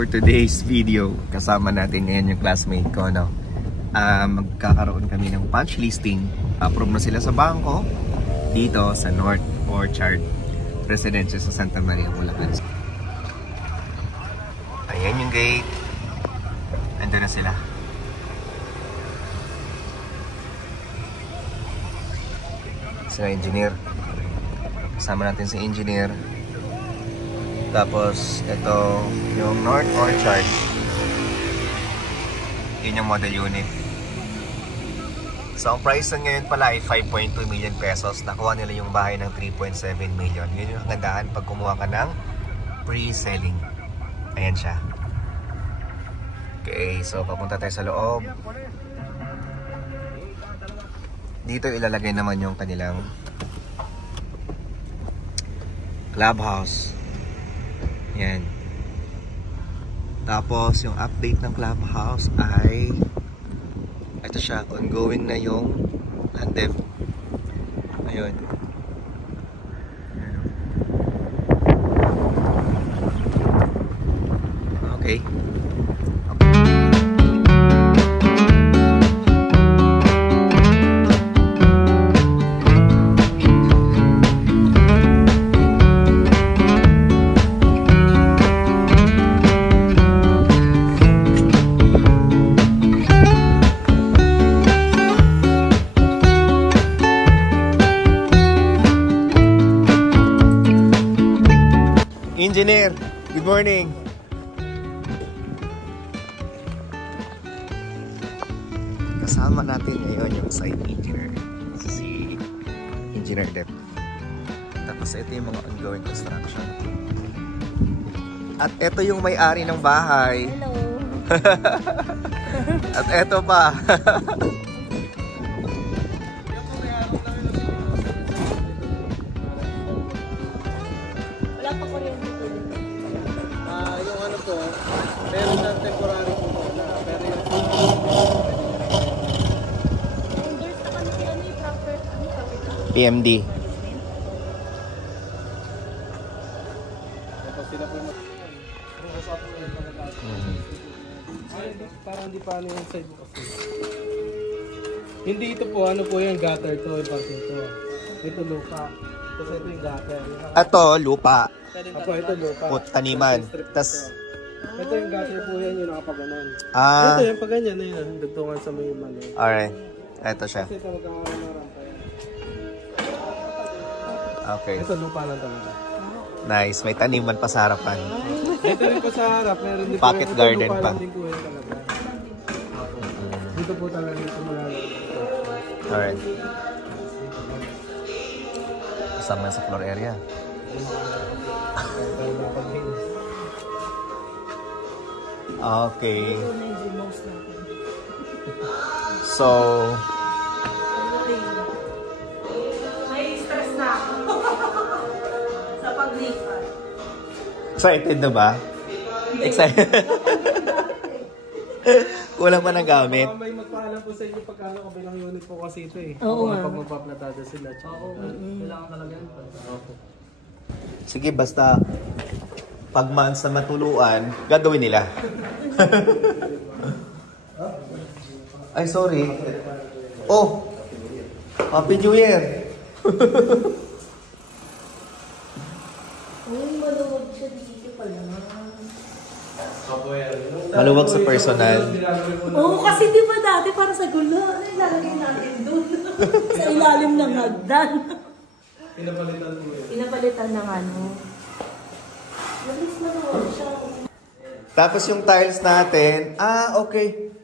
for today's video, kasama natin ngayon yung classmate ko, no? Magkakaroon kami ng punch listing. Approve na sila sa bangko dito sa North Orchard Residence sa Santa Maria, Bulacan. Ayan yung gate. Nandun na sila. Sila engineer. Kasama natin si engineer. Tapos ito yung North Orchard. Yun yung model unit. So ang price ngayon pala ay 5.2 million pesos. Nakuha nila yung bahay ng 3.7 million. Yun yung kagandahan pag kumuha ka ng pre-selling. Ayan siya. Okay, so papunta tayo sa loob. Dito ilalagay naman yung kanilang clubhouse. Yan. Tapos yung update ng clubhouse ay ito siya, ongoing na yung landep. Ayun. Okay. Engineer, good morning. Kasama natin ngayon yung site engineer, si Engineer Dep. Tapos ito yung mga ongoing construction. At ito yung may-ari ng bahay. Hello. At ito pa. Wala pa kuryente po. Yung ano po, meron na temporary po na, pero yung Endorse na kami si ano yung proper PMD. tapos sila po yung parang hindi pa ano yung side mo kasi. Hindi ito po, ano po yung gutter to, yung parte ito. Ito lupa. Kasi ito yung gutter. Ito, lupa. Apo, ito lupa. Taniman. Tas, Ito yung gutter po yan, yung nakapaganon. ah, Ito yung paganyan na yun, dugtungan sa may mali. alright. Ito siya. Kasi ito magkakaroon ng rampa yan. Okay. Ito lupa lang talaga. Nice. May taniman pa sa harapan. Ito rin po sa harap, meron din Pocket po. garden Ito lupa pa. lang din po yan talaga. Dito po talaga dito malalagay. Alright. Kasama sa floor area. Okay. ito na yung most natin. So, May stress na ako. Sa paglipat. excited na ba? Excited. Kulang pa ng gamit. Baka may magpaalam po sa inyo pagkano kabilang unit po kasi ito eh. Oo nga. Pag magpaplatada sila. Oo. Kailangan talaga yun. Sige, basta pag months na matuluan, gagawin nila. Ay, sorry. Oh! Happy New Year! Uy, maluwag siya dito pala. Maluwag sa personal. Oo, kasi di ba dati para sa gulo, ano yung lalagay natin doon? Sa ilalim ng hagdan. Pinapalitan po yun. Pinapalitan ng ano. Mabilis maluwag siya. Tapos yung tiles natin, okay.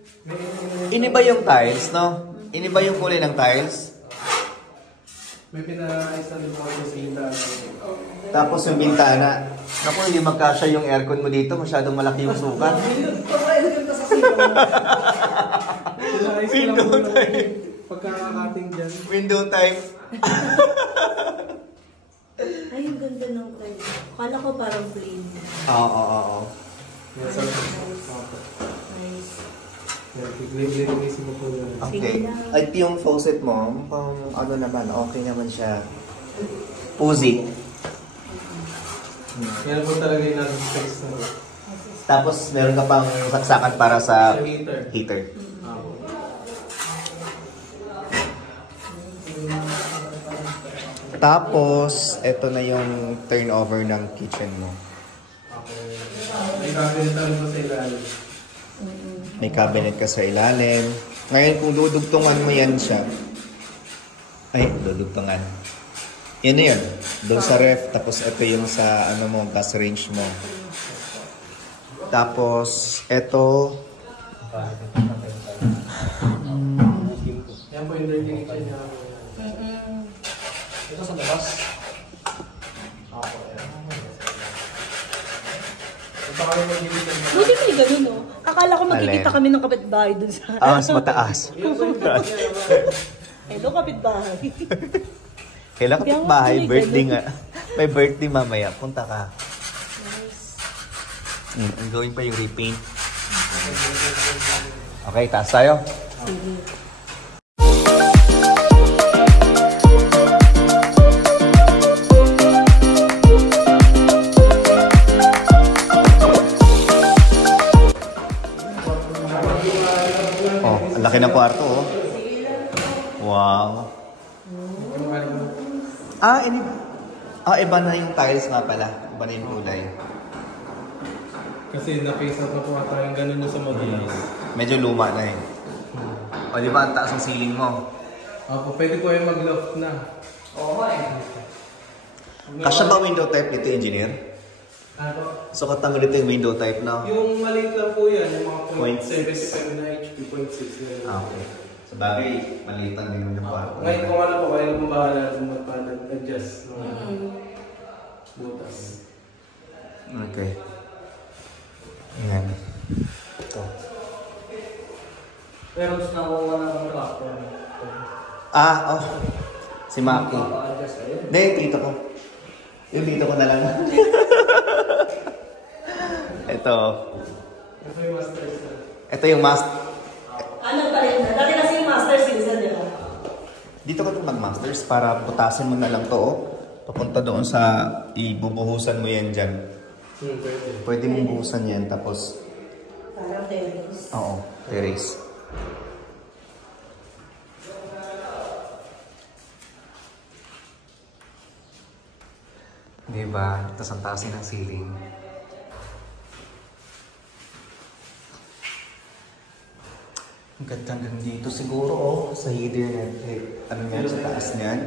Iniba yung tiles, no? Iniba yung kulay ng tiles. May pinaka-isa din po ako sa hinta. Tapos yung bintana. Naku, hindi magkasya yung aircon mo dito. Masyadong malaki yung sukat. Window type. Pagkakakating dyan. Window type. Ay, yung ganda ng kayo. Akala ko parang plain. Oo. Yes, Nice. Linisin mo po yun. Okay. At yung faucet mo, mukhang ano naman, okay naman siya. Puzi. Yan po talaga yung nasa specs na. Tapos meron ka pang saksakan para sa Sa heater. heater. Tapos, ito na yung turnover ng kitchen mo. May cabinet ano po sa ilalim. May cabinet ka sa ilalim. Ngayon, kung dudugtungan mo yan siya. Ay, dudugtungan. Yan na yun. Doon sa ref. Tapos, ito yung sa ano mo, gas range mo. Tapos, ito. Yan po yung dirty kitchen niya. Ito sa labas. Buti may ganun, no? Akala ko magkikita kami ng kapitbahay dun sa... Ah, mas mataas. Hello, kapitbahay. Kailan kapit bahay, birthday nga. May birthday mamaya. Punta ka. Ang gawin pa yung repaint. Okay, taas tayo. Oh, ang laki ng kwarto, oh. Wow. Iba na yung tiles nga pala. Iba na yung kulay. Kasi na-face out na po ata yung ganun na sa madalas. Medyo luma na eh. O, di ba ang taas ng ceiling mo? Opo, pwede po yung mag-loft na. Oo, Kasya ba window type nito, engineer? Ano? So, katanggal ito yung window type na? Yung maliit lang po yan, yung mga 0.6. 0.75 na HP, 0.6 na. Okay. Sa bagay, maliit lang din yung kwarto. Ngayon kung ano po, kayo kung bahala kung magpa-adjust ng butas. Okay. Ayan. Ito. Pero gusto na ko ng kwarto. Oh. Si Maki. Hindi, tito ko. Yung tito ko na lang. Ito. Ito yung master set. Ito yung master. Ano pa rin na? Dati kasi yung master season, di ba? Dito ka mag-masters para putasin mo na lang to. Papunta doon sa ibubuhusan mo yan dyan. Pwede. Pwede mong buhusan yan tapos... Parang terrace. Oo, terrace. Diba? Tapos ang taasin ng ceiling. Ang ganda hanggang dito siguro, oh. Sa header niyan. Ano yan? Sa taas niyan.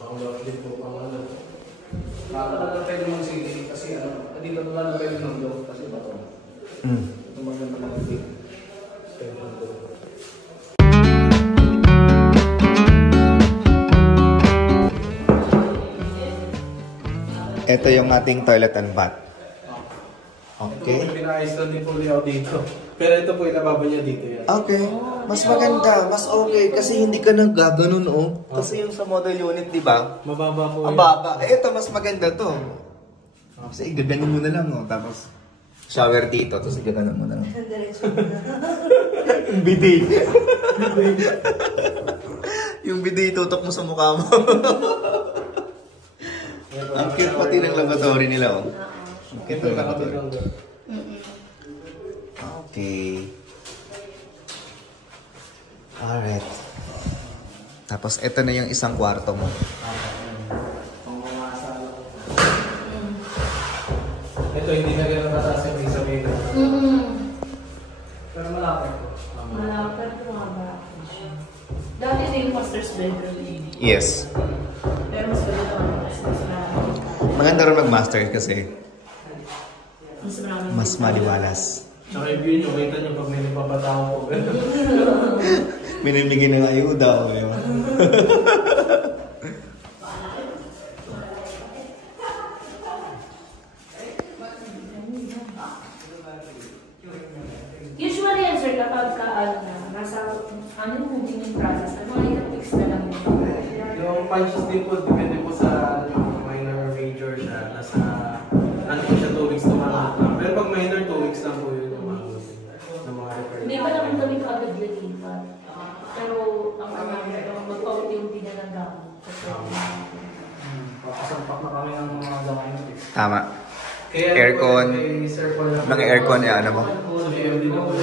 Pang-loft din po, pang-ano. Talaga pwede mong sige kasi ano, dito talaga pwede mong loft kasi bato. Ito maganda mga big. Pwede mong loft. Ito yung ating toilet and bath. Okay. Ito po pinaayos lang din po layout dito. Pero ito po inababa niya dito yan. Okay. Mas maganda, mas okay kasi hindi ka nang gaganon, oh. Kasi yung sa model unit, di ba? Mababa po Ang baba. Ito mas maganda to. Kasi igaganon mo na lang, oh. Tapos shower dito, tapos igaganon mo na lang. Diretso Yung bidet. Yung bidet tutok mo sa mukha mo. Ang cute pati ng lavatory nila, oh. Ang cute ng lavatory. Okay. Alright. Tapos, ito na yung isang kwarto mo. Ito hindi na ganun masasabi sa main. Pero malapit po. Malapit po nga ba? Dati din yung master's bedroom. Yes. Pero mas maganda ang mas marami. Maganda rin mag-master kasi Mas marami. mas maliwalas. Tsaka yung view nyo, kita nyo pag may nagpapatao po. Minimigay ng ayuda, oh. Yun. Usually yan, sir, kapag nasa moving in process, mga fix na lang yun. Yung punches din po, depende po sa minor or major siya. Nasa, ano po siya, 2 weeks to 1 month lang. Pero pag minor, 2 weeks lang po yun yung mga repair. Hindi pa naman kami kaagad lilipat. Pero ang magpa-unti-unti na lang gamit. Papasampak na kami ng mga gawain. Tama. Aircon. May circle lang. Naka-aircon, ano mo? Sa BMD mo,